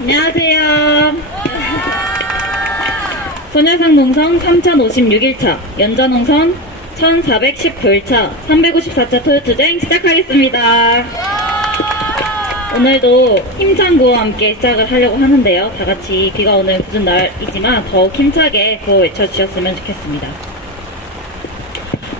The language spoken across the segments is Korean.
안녕하세요. 소녀상 농성 3056일차, 연자농성 1419일차, 354차 토요투쟁 시작하겠습니다. 오늘도 힘찬 구호와 함께 시작을 하려고 하는데요. 다같이 비가 오는 굳은 날이지만 더욱 힘차게 구호 외쳐주셨으면 좋겠습니다.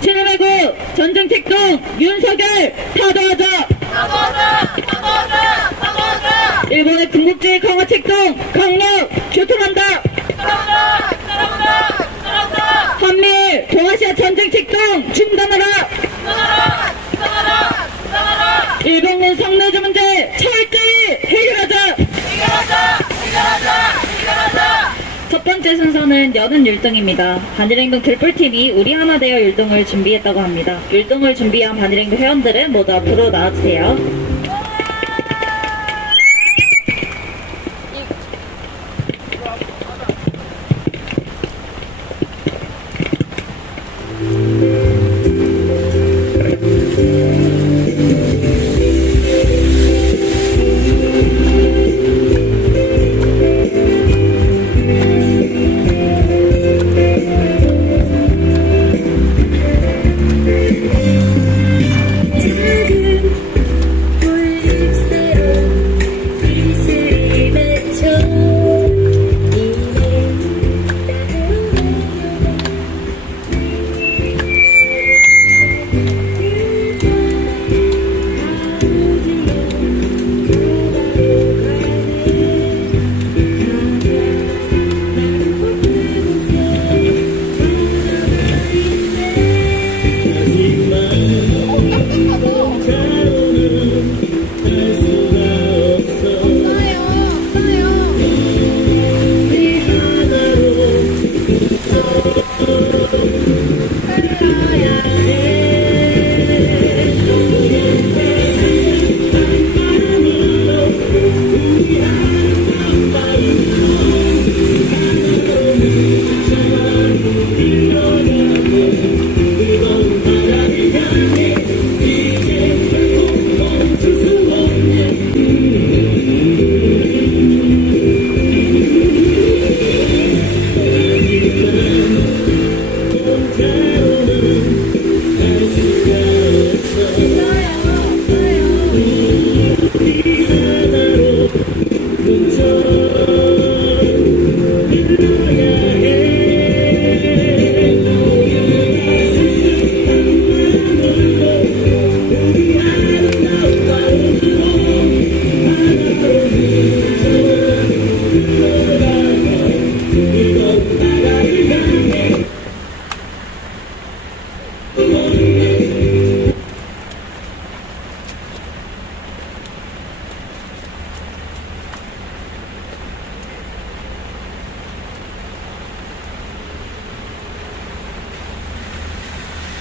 7.9 전쟁 책동 윤석열 타도하자! 타도하자! 타도하자! 타도하자! 일본의 군국주의 강화 책동 강력 교통한다! 따라온다! 따라온다! 따라온다! 한미일 동아시아 전쟁 책동 중단하라! 중단하라! 중단하라! 중단하라! 일본군 성내주 문제 철저히 해결하자! 해결하자! 해결하자! 해결하자! 첫 번째 순서는 여는 율동입니다. 반일행동 들불팀이 우리 하나 되어 율동을 준비했다고 합니다. 율동을 준비한 반일행동 회원들은 모두 앞으로 나와주세요.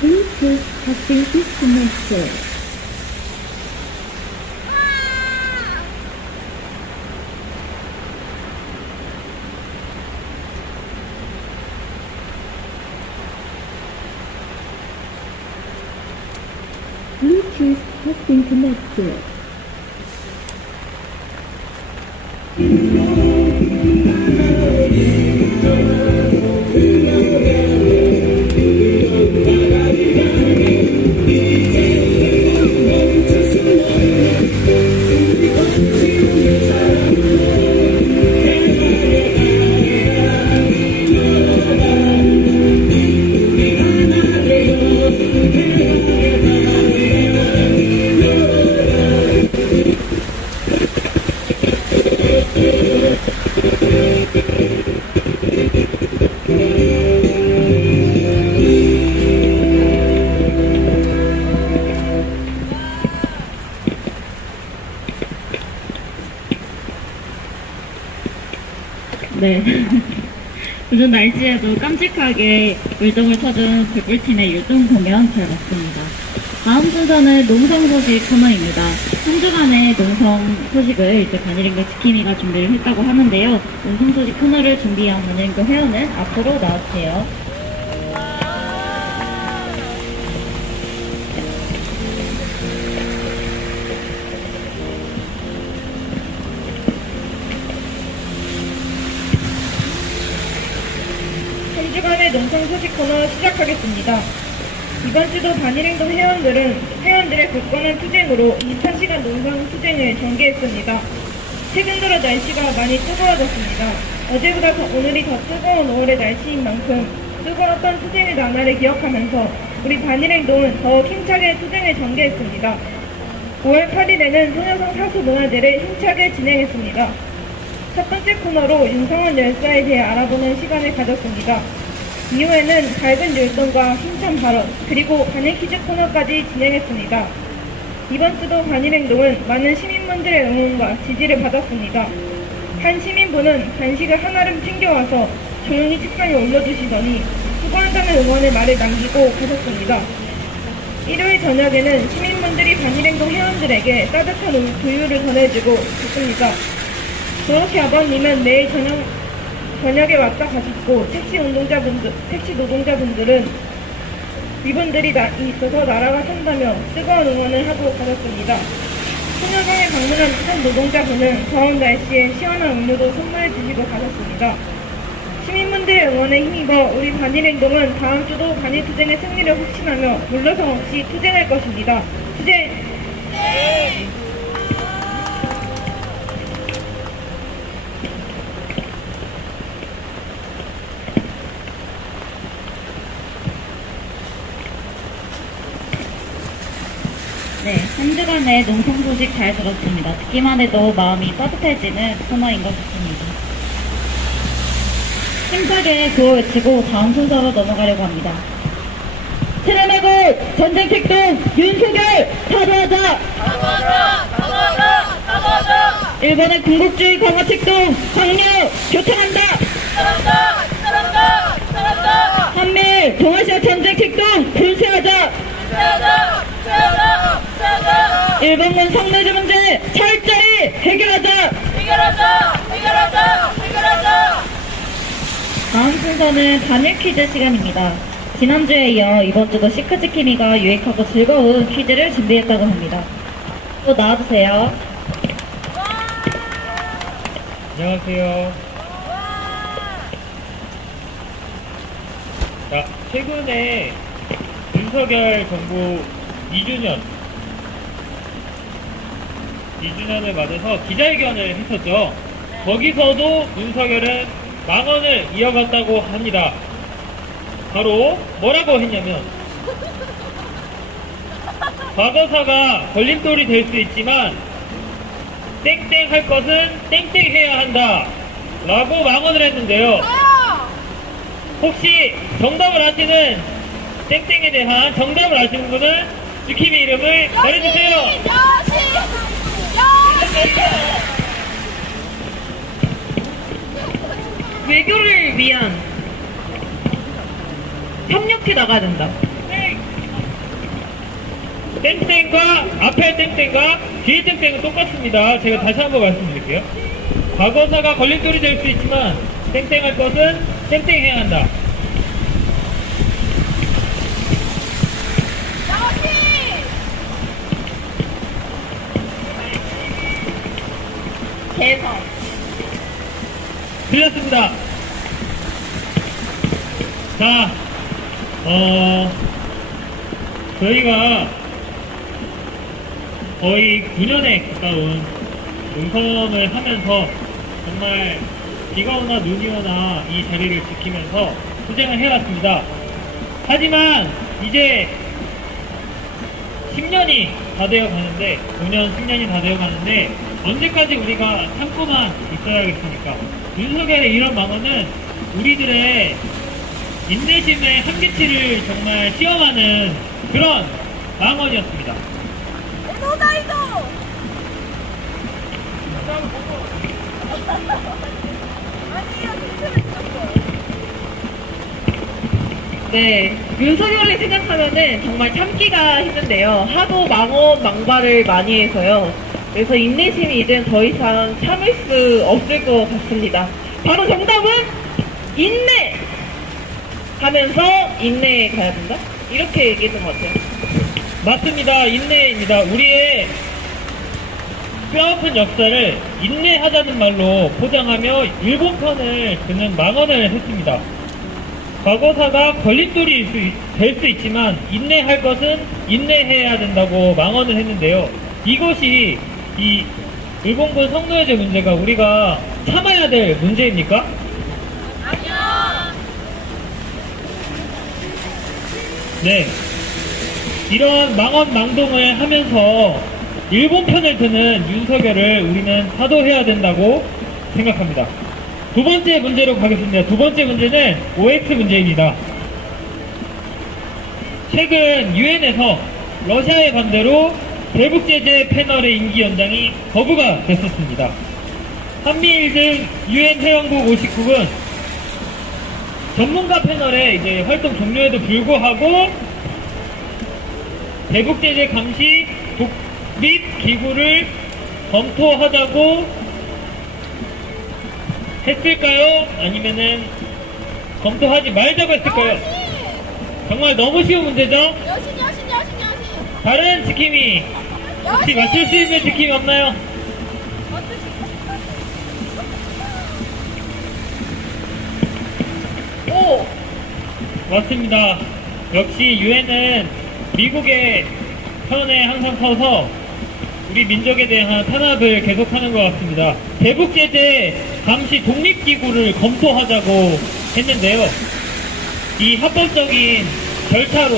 Bluetooth has been disconnected. Bluetooth has been connected. 네. 요즘 날씨에도 깜찍하게 율동을 터준 불불팀의 율동 공연 잘 봤습니다. 다음 순서는 농성 소식 코너입니다. 한 주간의 농성 소식을 이제 반일행동 지킴이가 준비를 했다고 하는데요. 농성 소식 코너를 준비한 반일행동 회원은 앞으로 나와주세요. 주간의 농성 소식 코너 시작하겠습니다. 이번 주도 반일행동 회원들의 굳건한 투쟁으로 24시간 농성 투쟁을 전개했습니다. 최근 들어 날씨가 많이 뜨거워졌습니다. 어제보다 오늘이 더 뜨거운 5월의 날씨인 만큼 뜨거웠던 투쟁의 나날을 기억하면서 우리 반일행동은 더욱 힘차게 투쟁을 전개했습니다. 5월 8일에는 소녀상 사수문화제를 힘차게 진행했습니다. 첫 번째 코너로 윤성원 열사에 대해 알아보는 시간을 가졌습니다. 이후에는 밝은 율동과 힘찬 발언, 그리고 반일 퀴즈 코너까지 진행했습니다. 이번 주도 반일행동은 많은 시민분들의 응원과 지지를 받았습니다. 한 시민분은 간식을 하나를 챙겨와서 조용히 책상에 올려주시더니 수고한다는 응원의 말을 남기고 가셨습니다. 일요일 저녁에는 시민분들이 반일행동 회원들에게 따뜻한 우유를 전해주고 있습니다. 저렇게 아버님은 매일 저녁에 왔다 가셨고 택시 노동자분들은 이분들이 있어서 나라가 산다며 뜨거운 응원을 하고 가셨습니다. 소녀상에 방문한 한 노동자분은 더운 날씨에 시원한 음료도 선물해 주시고 가셨습니다. 시민분들의 응원에 힘입어 우리 반일행동은 다음 주도 반일투쟁의 승리를 확신하며 물러섬 없이 투쟁할 것입니다. 투쟁! 네, 한 주간의 농성 소식 잘 들었습니다. 듣기만 해도 마음이 따뜻해지는 코너인 것 같습니다. 힘차게 구호 외치고 다음 순서로 넘어가려고 합니다. 체념하고 전쟁 택동 윤석열 사과하자! 사과하자! 일본의 군국주의 강화 책동 강력 교탄한다! 한미일 동아시아 전쟁 책동 불세하자! 일본군 성내주 문제 철저히 해결하자! 다음 순서는 반일 퀴즈 시간입니다. 지난주에 이어 이번 주도 시크지키미가 유익하고 즐거운 퀴즈를 준비했다고 합니다. 또 나와주세요. 안녕하세요. 자, 최근에 윤석열 정부 2주년을 맞아서 기자회견을 했었죠. 거기서도 윤석열은 망언을 이어갔다고 합니다. 바로 뭐라고 했냐면 과거사가 걸림돌이 될 수 있지만 땡땡 할 것은 땡땡 해야 한다 라고 망언을 했는데요. 혹시 정답을 아시는 땡땡에 대한 정답을 아시는 분은 주키미 이름을 말해주세요. 외교를 위한 협력해 나가야 된다. 땡땡과 앞에 땡땡과 뒤에 땡땡은 똑같습니다. 제가 다시 한번 말씀드릴게요. 과거사가 걸림돌이 될 수 있지만 땡땡할 것은 땡땡 해야 한다. 개성. 틀렸습니다. 자, 저희가 거의 9년에 가까운 농성을 하면서 정말 비가 오나 눈이 오나 이 자리를 지키면서 투쟁을 해왔습니다. 하지만 이제 10년이 다 되어 가는데, 9년, 10년이 다 되어 가는데, 언제까지 우리가 참고만 있어야겠습니까? 윤석열의 이런 망언은 우리들의 인내심의 한계치를 정말 시험하는 그런 망언이었습니다. 네, 윤석열을 생각하면은 정말 참기가 힘든데요. 하도 망언 망발을 많이 해서요. 그래서 인내심이 이젠 더 이상 참을 수 없을 것 같습니다. 바로 정답은 인내! 하면서 인내에 가야 된다? 이렇게 얘기했던 것 같아요. 맞습니다. 인내입니다. 우리의 뼈아픈 역사를 인내하자는 말로 포장하며 일본 편을 드는 망언을 했습니다. 과거사가 걸림돌이 될 수 있지만 인내할 것은 인내해야 된다고 망언을 했는데요. 이것이 이 일본군 성노예제 문제가 우리가 참아야 될 문제입니까? 네. 이런 망언 망동을 하면서 일본 편을 드는 윤석열을 우리는 사도해야 된다고 생각합니다. 두 번째 문제로 가겠습니다. 두 번째 문제는 OX 문제입니다. 최근 유엔에서 러시아의 반대로 대북 제재 패널의 임기 연장이 거부가 됐었습니다. 한미일 등 유엔 회원국 50국은 전문가 패널의 이제 활동 종료에도 불구하고 대북 제재 감시 독립 기구를 검토하자고 했을까요? 아니면은 검토하지 말자고 했을까요? 정말 너무 쉬운 문제죠? 여신. 다른 지킴이 혹시 맞출 수 있는 지킴이 없나요? 오! 맞습니다. 역시 유엔은 미국의 편에 항상 서서 우리 민족에 대한 탄압을 계속하는 것 같습니다. 대북 제재 감시 독립기구를 검토하자고 했는데요. 이 합법적인 절차로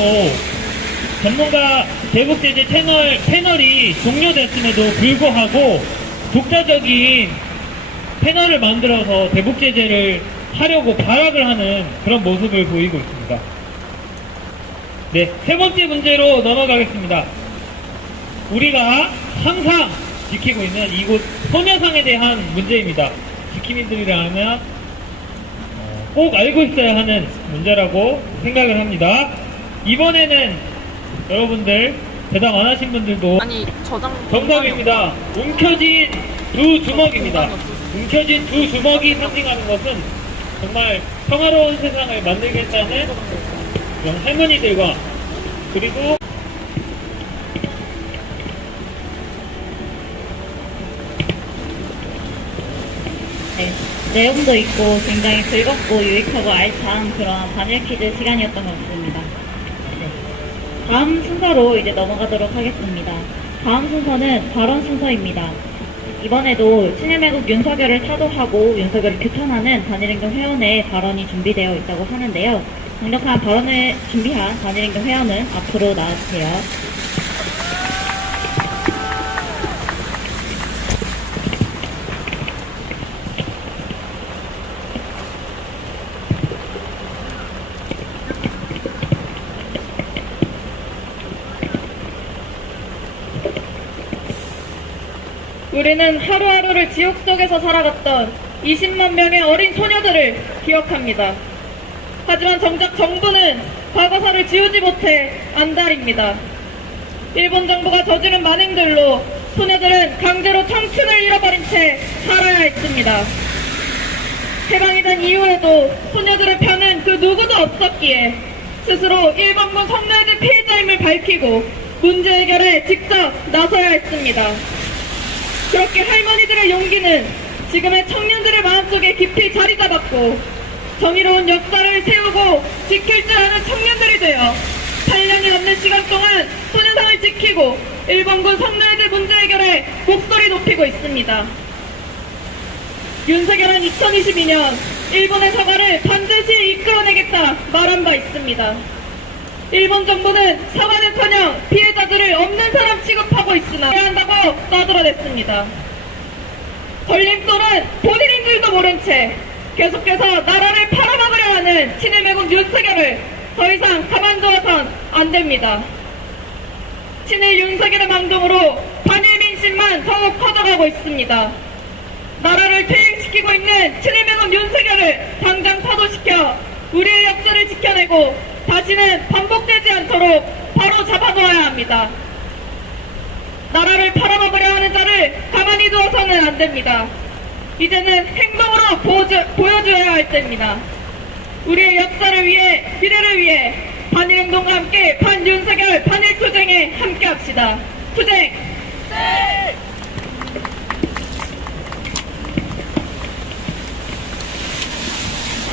전문가 대북 제재 패널이 종료됐음에도 불구하고 독자적인 패널을 만들어서 대북 제재를 하려고 발악을 하는 그런 모습을 보이고 있습니다. 네, 세 번째 문제로 넘어가겠습니다. 우리가 항상 지키고 있는 이곳 소녀상에 대한 문제입니다. 지킴이들이라면 꼭 알고 있어야 하는 문제라고 생각을 합니다. 이번에는 여러분들 대답 안 하신 분들도 아니 정답입니다. 움켜진 두 주먹입니다. 움켜진 두 주먹이 상징하는 것은 정말 평화로운 세상을 만들겠다는 그런 할머니들과 그리고 네, 내용도 있고 굉장히 즐겁고 유익하고 알찬 그런 반일 퀴즈 시간이었던 것 같습니다. 네. 다음 순서로 이제 넘어가도록 하겠습니다. 다음 순서는 발언 순서입니다. 이번에도 친일매국 윤석열을 타도하고 윤석열을 규탄하는 단일행동 회원의 발언이 준비되어 있다고 하는데요. 강력한 발언을 준비한 단일행동 회원은 앞으로 나와주세요. 우리는 하루하루를 지옥 속에서 살아갔던 20만 명의 어린 소녀들을 기억합니다. 하지만 정작 정부는 과거사를 지우지 못해 안달입니다. 일본 정부가 저지른 만행들로 소녀들은 강제로 청춘을 잃어버린 채 살아야 했습니다. 해방이 된 이후에도 소녀들의 편은 그 누구도 없었기에 스스로 일본군 성노예제 피해자임을 밝히고 문제 해결에 직접 나서야 했습니다. 그렇게 할머니들의 용기는 지금의 청년들의 마음속에 깊이 자리 잡았고 정의로운 역사를 세우고 지킬 줄 아는 청년들이 되어 8년이 넘는 시간 동안 소녀상을 지키고 일본군 성노예제 문제 해결에 목소리 높이고 있습니다. 윤석열은 2022년 일본의 사과를 반드시 이끌어내겠다 말한 바 있습니다. 일본 정부는 사과는커녕 피해자들을 없는 사람 취급하고 있으나 해야 한다고 떠들어댔습니다. 걸림돌은 본인들도 모른 채 계속해서 나라를 팔아먹으려 하는 친일매국 윤석열을 더 이상 가만두어선 안 됩니다. 친일 윤석열의 망동으로 반일 민심만 더욱 커져가고 있습니다. 나라를 퇴행시키고 있는 친일매국 윤석열을 당장 파도시켜 우리의 역사를 지켜내고 다시는 반복되지 않도록 바로 잡아놓아야 합니다. 나라를 팔아먹으려 하는 자를 가만히 두어서는 안 됩니다. 이제는 행동으로 보여줘야 할 때입니다. 우리의 역사를 위해, 미래를 위해 반일행동과 함께 반윤석열 반일투쟁에 함께합시다. 투쟁! 네.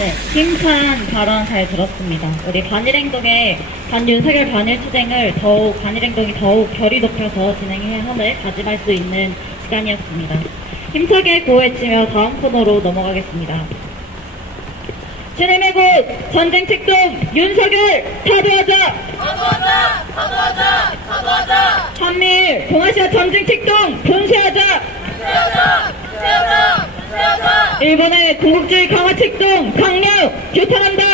네, 힘찬 발언 잘 들었습니다. 우리 반일행동의 반윤석열 반일투쟁을 반일행동이 더욱 결이 높여서 진행해야 함을 다짐할 수 있는 시간이었습니다. 힘차게 구호외치며 다음 코너로 넘어가겠습니다. 신임의 곳 전쟁 책동 윤석열 타도하자! 사도하자! 사도하자! 사도하자! 한미일 동아시아 전쟁 책동 분쇄하자! 세우자! 세우자! 세우자! 일본의 군국주의 강화 책동 강력 규탄한다!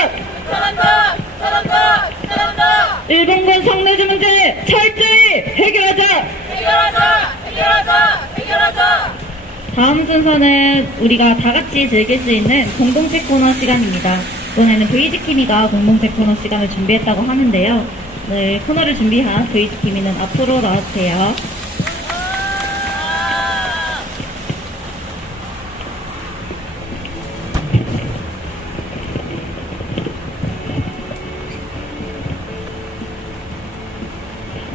사랑다! 사랑다! 사랑다! 일본군 성내주 문제 철저히 해결하자! 해결하자! 해결하자! 해결하자! 다음 순서는 우리가 다 같이 즐길 수 있는 공동체 코너 시간입니다. 이번에는 VG키미가 공동체 코너 시간을 준비했다고 하는데요. 오늘 코너를 준비한 VG키미는 앞으로 나와주세요.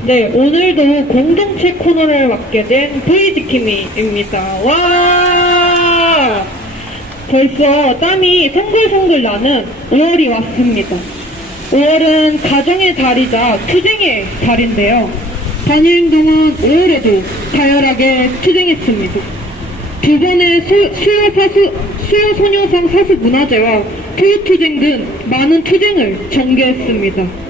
네, 오늘도 공동체 코너를 맡게 된 VG키미입니다. 와! 벌써 땀이 송글송글 나는 5월이 왔습니다. 5월은 가정의 달이자 투쟁의 달인데요. 반일행동은 5월에도 가열하게 투쟁했습니다. 두 번의 수요소녀상 사수 문화제와 토요투쟁 등 많은 투쟁을 전개했습니다.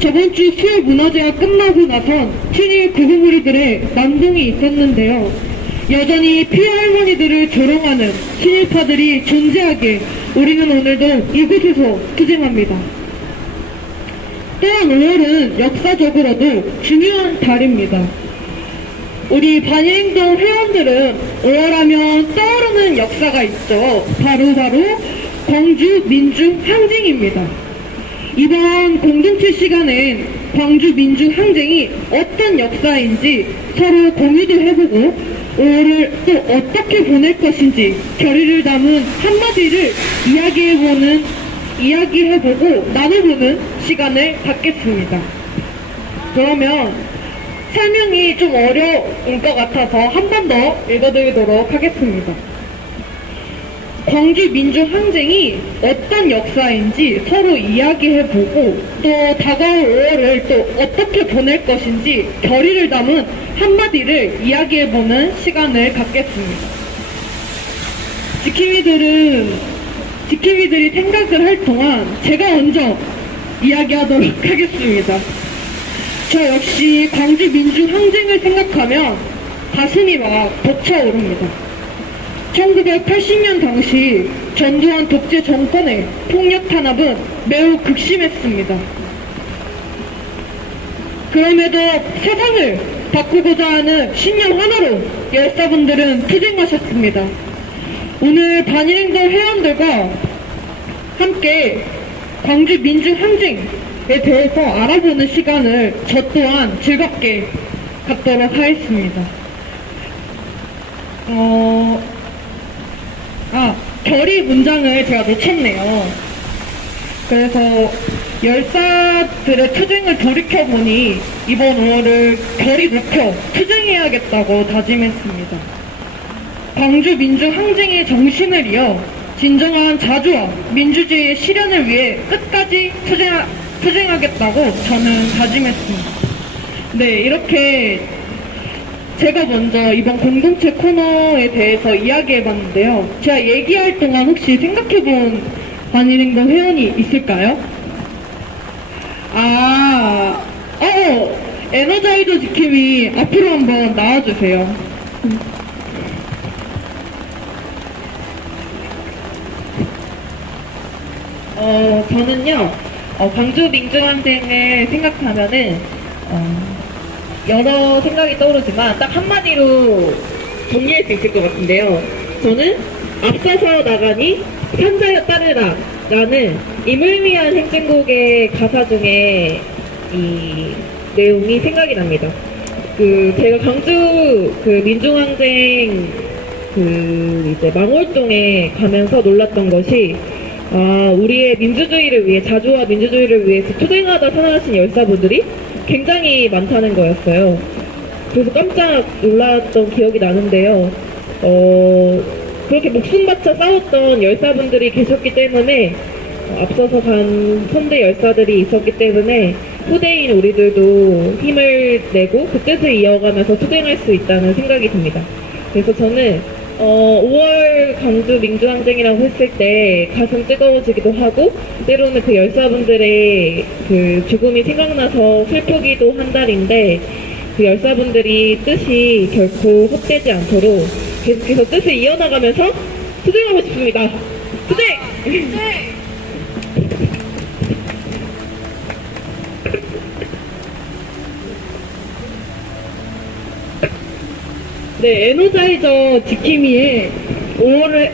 저번 주 수요 문화제가 끝나고 나선 친일 구구무리들의 난동이 있었는데요. 여전히 피해 할머니들을 조롱하는 친일파들이 존재하기에 우리는 오늘도 이곳에서 투쟁합니다. 또한 5월은 역사적으로도 중요한 달입니다. 우리 반일행동 회원들은 5월하면 떠오르는 역사가 있죠. 바로 광주 민주 항쟁입니다. 이번 공동체 시간엔 광주 민주 항쟁이 어떤 역사인지 서로 공유도 해보고 5월을 또 어떻게 보낼 것인지 결의를 담은 한마디를 이야기해보고 나눠보는 시간을 갖겠습니다. 그러면 설명이 좀 어려운 것 같아서 한 번 더 읽어드리도록 하겠습니다. 광주 민주 항쟁이 어떤 역사인지 서로 이야기해보고 또 다가올 5월을 또 어떻게 보낼 것인지 결의를 담은 한마디를 이야기해보는 시간을 갖겠습니다. 지킴이들이 생각을 할 동안 제가 먼저 이야기하도록 하겠습니다. 저 역시 광주 민주 항쟁을 생각하면 가슴이 막 벅차오릅니다. 1980년 당시 전두환 독재 정권의 폭력 탄압은 매우 극심했습니다. 그럼에도 세상을 바꾸고자 하는 신념 하나로 열사분들은 투쟁하셨습니다. 오늘 반일행동 회원들과 함께 광주 민주 항쟁에 대해서 알아보는 시간을 저 또한 즐겁게 갖도록 하겠습니다. 결의 문장을 제가 놓쳤네요. 그래서 열사들의 투쟁을 돌이켜보니 이번 5월을 결의 높여 투쟁해야겠다고 다짐했습니다. 광주 민주 항쟁의 정신을 이어 진정한 자주와 민주주의의 실현을 위해 끝까지 투쟁하겠다고 저는 다짐했습니다. 네, 이렇게 제가 먼저 이번 공동체 코너에 대해서 이야기해봤는데요. 제가 얘기할 동안 혹시 생각해본 반일행동 회원이 있을까요? 에너자이저 지킴이 앞으로 한번 나와주세요. 저는요, 광주 민주항쟁을 생각하면은, 여러 생각이 떠오르지만 딱 한마디로 정리할 수 있을 것 같은데요. 저는 앞서서 나가니 산자여 따르라 라는 임을위한 행진곡의 가사 중에 이 내용이 생각이 납니다. 제가 광주 민중항쟁 이제 망월동에 가면서 놀랐던 것이 우리의 민주주의를 위해 자주와 민주주의를 위해서 투쟁하다 살아가신 열사분들이 굉장히 많다는 거였어요. 그래서 깜짝 놀랐던 기억이 나는데요. 그렇게 목숨 바쳐 싸웠던 열사분들이 계셨기 때문에 앞서서 간 선대 열사들이 있었기 때문에 후대인 우리들도 힘을 내고 그 뜻을 이어가면서 투쟁할 수 있다는 생각이 듭니다. 그래서 저는 5월 광주 민주항쟁이라고 했을 때 가슴 뜨거워지기도 하고 때로는 그 열사분들의 그 죽음이 생각나서 슬프기도 한 달인데 그 열사분들이 뜻이 결코 헛되지 않도록 계속해서 뜻을 이어나가면서 투쟁하고 싶습니다. 투쟁! 네, 에너자이저 지킴이의 5월의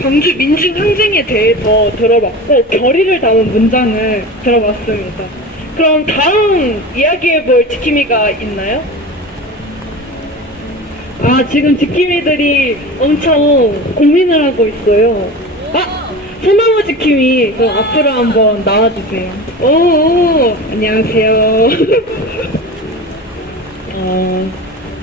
광주 민주항쟁에 대해서 들어봤고 결의를 담은 문장을 들어봤습니다. 그럼 다음 이야기해볼 지킴이가 있나요? 아, 지금 지킴이들이 엄청 고민을 하고 있어요. 아! 소나무 지킴이 그럼 앞으로 한번 나와주세요. 오, 안녕하세요.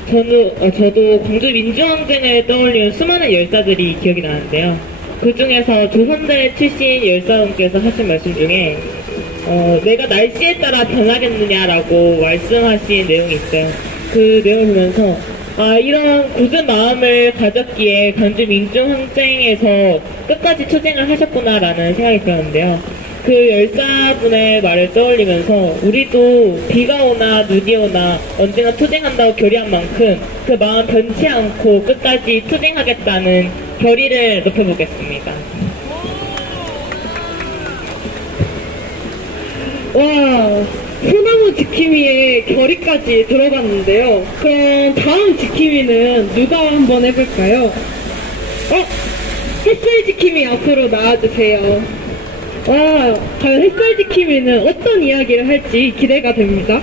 저도 광주 민주항쟁을 떠올리는 수많은 열사들이 기억이 나는데요. 그 중에서 조선대 출신 열사분께서 하신 말씀 중에 내가 날씨에 따라 변하겠느냐라고 말씀하신 내용이 있어요. 그 내용을 보면서 이런 굳은 마음을 가졌기에 광주 민주항쟁에서 끝까지 투쟁을 하셨구나라는 생각이 들었는데요. 그 열사분의 말을 떠올리면서 우리도 비가 오나 눈이 오나 언젠가 투쟁한다고 결의한 만큼 그 마음 변치 않고 끝까지 투쟁하겠다는 결의를 높여보겠습니다. 와, 소나무 지킴이의 결의까지 들어봤는데요. 그럼 다음 지킴이는 누가 한번 해볼까요? 햇살 지킴이 앞으로 나와주세요. 와, 과연 햇살 지킴이는 어떤 이야기를 할지 기대가 됩니다.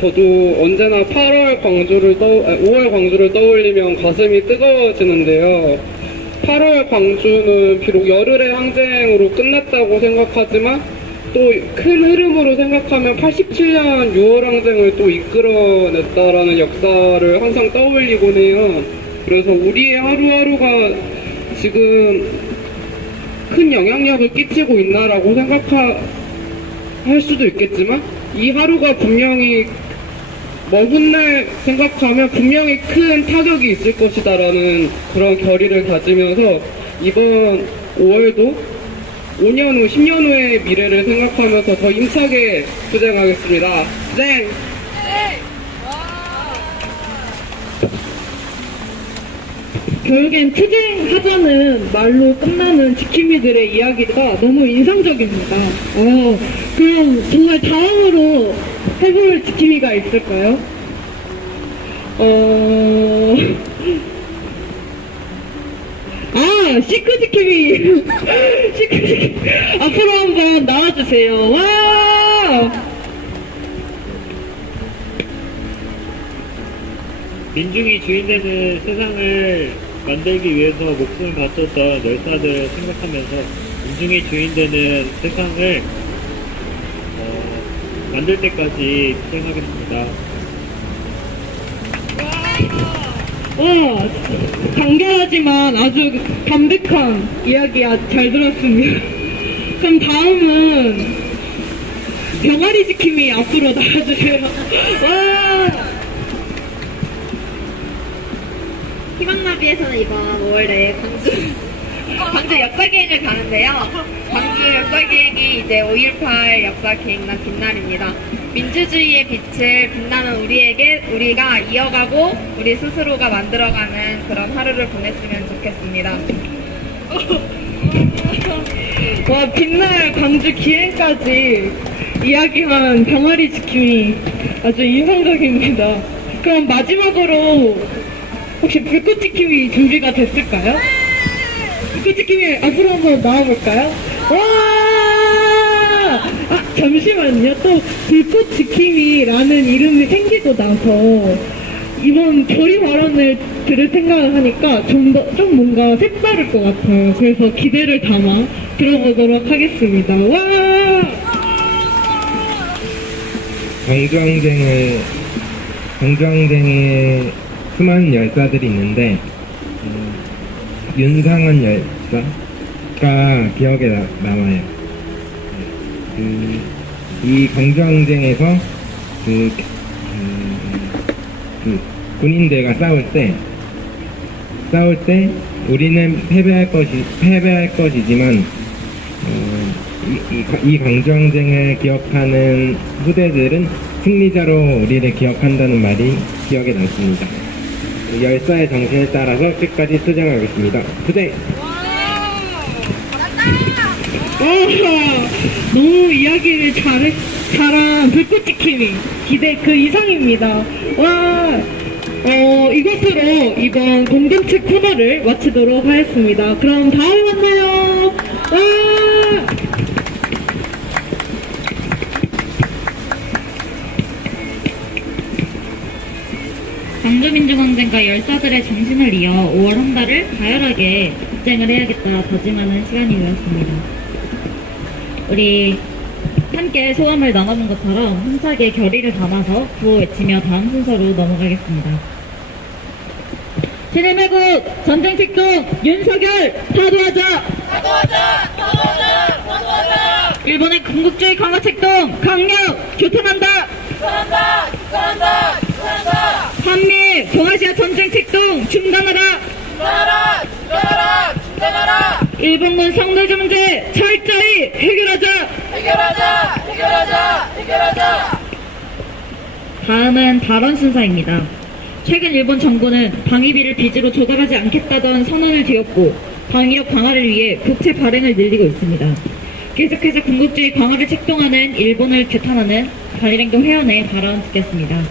저도 언제나 5월 광주를 떠올리면 가슴이 뜨거워지는데요. 8월 광주는 비록 열흘의 항쟁으로 끝났다고 생각하지만 또 큰 흐름으로 생각하면 87년 6월 항쟁을 또 이끌어냈다라는 역사를 항상 떠올리곤 해요. 그래서 우리의 하루하루가 지금 큰 영향력을 끼치고 있나라고 생각할 수도 있겠지만 이 하루가 분명히 먼 훗날 생각하면 분명히 큰 타격이 있을 것이다라는 그런 결의를 가지면서 이번 5월도 5년 후, 10년 후의 미래를 생각하면서 더 힘차게 투쟁하겠습니다. 투쟁! 결국엔 투쟁하자는 말로 끝나는 지킴이들의 이야기가 너무 인상적입니다. 그럼 정말 다음으로 해볼 지킴이가 있을까요? 시크 지킴이! 시크 지킴이! 앞으로 한번 나와주세요. 와! 민중이 주인되는 세상을 만들기 위해서 목숨을 바쳤던 열사들 생각하면서 민중이 주인되는 세상을 만들 때까지 투쟁하겠습니다. 와, 간결하지만 아주 담백한 이야기 잘 들었습니다. 그럼 다음은 병아리 지킴이 앞으로 나와주세요. 와! 희망나비에서는 이번 5월에 광주 역사기행을 가는데요. 광주 역사기행이 이제 5.18 역사기행날 빛날입니다. 민주주의의 빛을 빛나는 우리가 이어가고 우리 스스로가 만들어가는 그런 하루를 보냈으면 좋겠습니다. 와, 빛날 광주 기행까지 이야기한 병아리 지킴이 아주 인상적입니다. 그럼 마지막으로 혹시 불꽃 지킴이 준비가 됐을까요? 불꽃 지킴이 앞으로 한번 나와볼까요? 와! 잠시만요. 또 불꽃 지킴이라는 이름이 생기고 나서 이번 결의 발언을 들을 생각을 하니까 좀 뭔가 색다를 것 같아요. 그래서 기대를 담아 들어보도록 하겠습니다. 와! 광주항쟁을 강주항쟁에 수많은 열사들이 있는데 윤상은 열사가 기억에 남아요. 이 강주항쟁에서 군인들과 싸울 때 우리는 패배할 것이지만 이 강주항쟁을 기억하는 후대들은 승리자로 우리를 기억한다는 말이 기억에 남습니다. 열사의 정신에 따라서 끝까지 투쟁하겠습니다. 투쟁! 너무 이야기를 잘한 불꽃지킴이 기대 그 이상입니다. 이것으로 이번 공동체 코너를 마치도록 하겠습니다. 그럼 다음에 만나요. 광주민주항쟁과 열사들의 정신을 이어 5월 한 달을 가열하게 투쟁을 해야겠다 다짐하는 시간이 되었습니다. 우리 함께 소감을 나눠본 것처럼 힘차게 결의를 담아서 구호 외치며 다음 순서로 넘어가겠습니다. 신일매국 전쟁책동 윤석열 타도하자! 타도하자! 일본의 군국주의 강화책동 강력 규탄한다! 규탄한다! 한미 동아시아 전쟁책동 중단하라! 중단하라! 일본군 성노조 문제 철저히 해결하자! 해결하자! 다음은 발언 순서입니다. 최근 일본 정부는 방위비를 빚으로 조달하지 않겠다던 선언을 뒤엎고 방위력 강화를 위해 국채 발행을 늘리고 있습니다. 계속해서 군국주의 강화를 책동하는 일본을 규탄하는 반일행동 회원의 발언 듣겠습니다.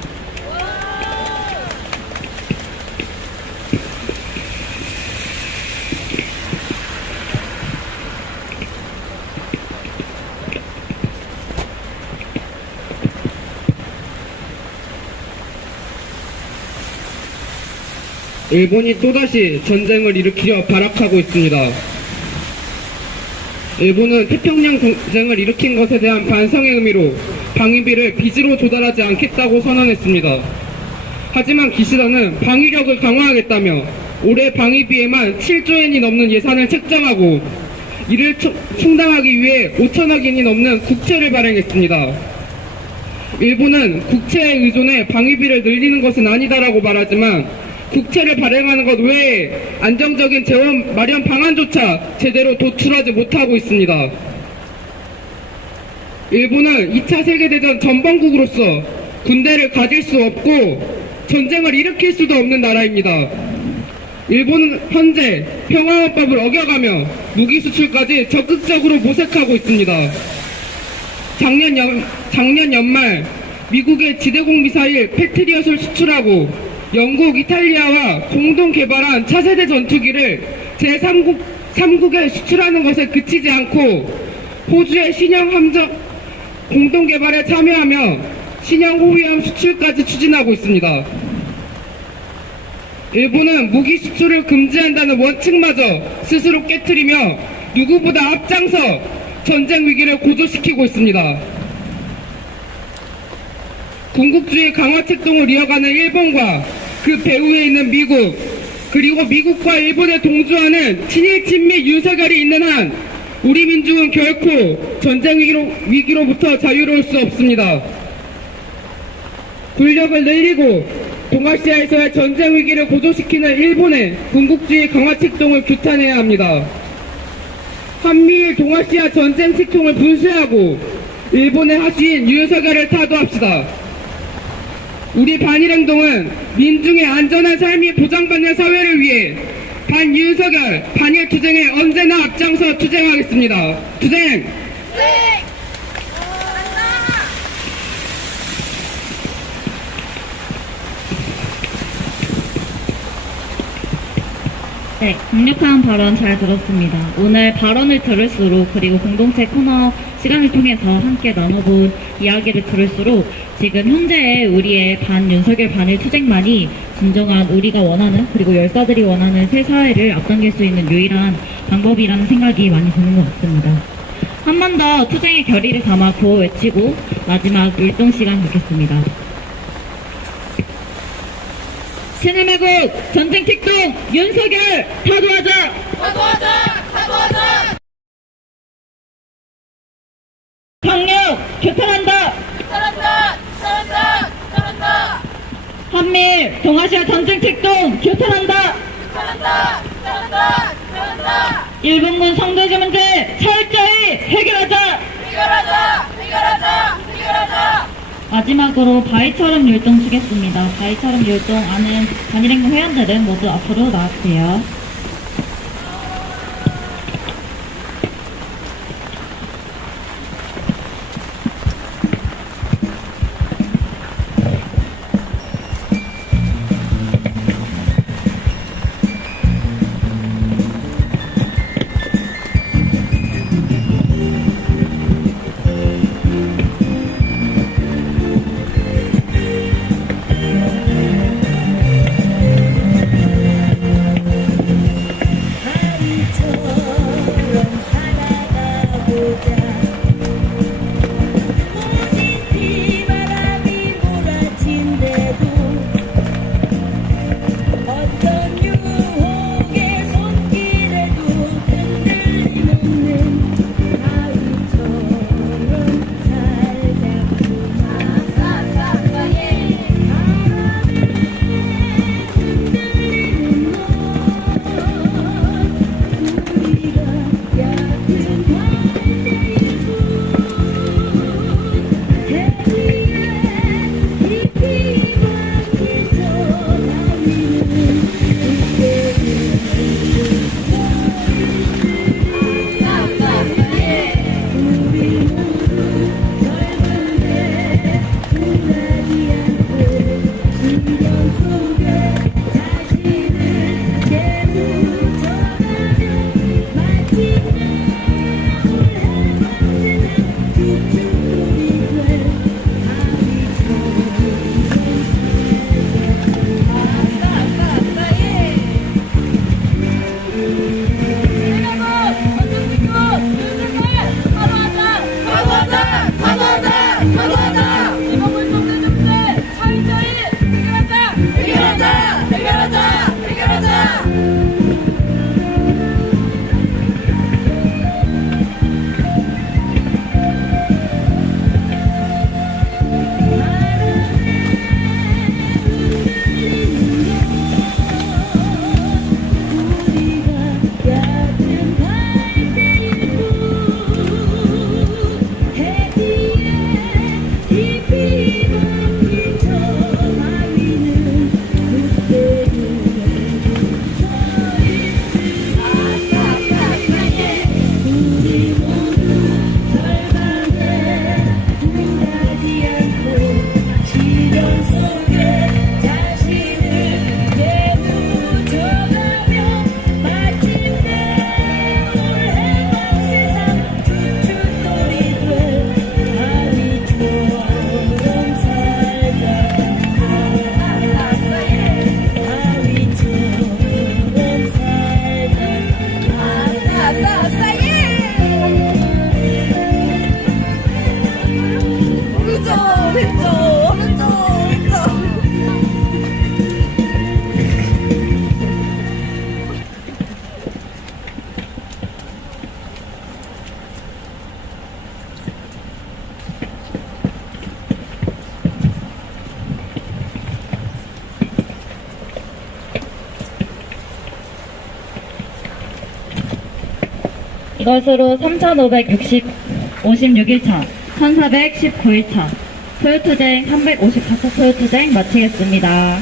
일본이 또다시 전쟁을 일으키려 발악하고 있습니다. 일본은 태평양 전쟁을 일으킨 것에 대한 반성의 의미로 방위비를 빚으로 조달하지 않겠다고 선언했습니다. 하지만 기시다는 방위력을 강화하겠다며 올해 방위비에만 7조엔이 넘는 예산을 책정하고 이를 충당하기 위해 5천억 엔이 넘는 국채를 발행했습니다. 일본은 국채에 의존해 방위비를 늘리는 것은 아니다라고 말하지만 국채를 발행하는 것 외에 안정적인 재원 마련 방안조차 제대로 도출하지 못하고 있습니다. 일본은 2차 세계대전 전범국으로서 군대를 가질 수 없고 전쟁을 일으킬 수도 없는 나라입니다. 일본은 현재 평화헌법을 어겨가며 무기 수출까지 적극적으로 모색하고 있습니다. 작년 연말 미국의 지대공 미사일 패트리엇을 수출하고 영국, 이탈리아와 공동 개발한 차세대 전투기를 제3국에 수출하는 것에 그치지 않고 호주의 신형 함정 공동 개발에 참여하며 신형 호위함 수출까지 추진하고 있습니다. 일본은 무기 수출을 금지한다는 원칙마저 스스로 깨트리며 누구보다 앞장서 전쟁 위기를 고조시키고 있습니다. 군국주의 강화 책동을 이어가는 일본과 그 배후에 있는 미국, 그리고 미국과 일본에 동조하는 친일 친미 윤석열이 있는 한 우리 민족은 결코 전쟁 위기로부터 자유로울 수 없습니다. 군력을 늘리고 동아시아에서의 전쟁 위기를 고조시키는 일본의 군국주의 강화 책동을 규탄해야 합니다. 한미일 동아시아 전쟁 책동을 분쇄하고 일본의 하수인 윤석열을 타도합시다. 우리 반일행동은 민중의 안전한 삶이 보장받는 사회를 위해 반윤석열, 반일 투쟁에 언제나 앞장서 투쟁하겠습니다. 투쟁! 네, 강력한 발언 잘 들었습니다. 오늘 발언을 들을수록 그리고 공동체 코너 시간을 통해서 함께 나눠본 이야기를 들을수록 지금 현재의 우리의 반윤석열 반일 투쟁만이 진정한 우리가 원하는 그리고 열사들이 원하는 새 사회를 앞당길 수 있는 유일한 방법이라는 생각이 많이 드는 것 같습니다. 한 번 더 투쟁의 결의를 담아 구호 외치고 마지막 율동 시간 갖겠습니다. 새내마국 전쟁 특동 윤석열 타도하자. 사도하자. 강력 규탄한다. 규탄한다. 한미일 동아시아 전쟁 특동 규탄한다. 규탄한다. 일본군 성도지 문제 철저히 해결하자. 해결하자. 마지막으로 바위처럼 율동 주겠습니다. 바위처럼 율동하는 단일행동 회원들은 모두 앞으로 나와주세요. 이것으로 3,556일차, 1,419일차, 소요투쟁 354차 소요투쟁 마치겠습니다.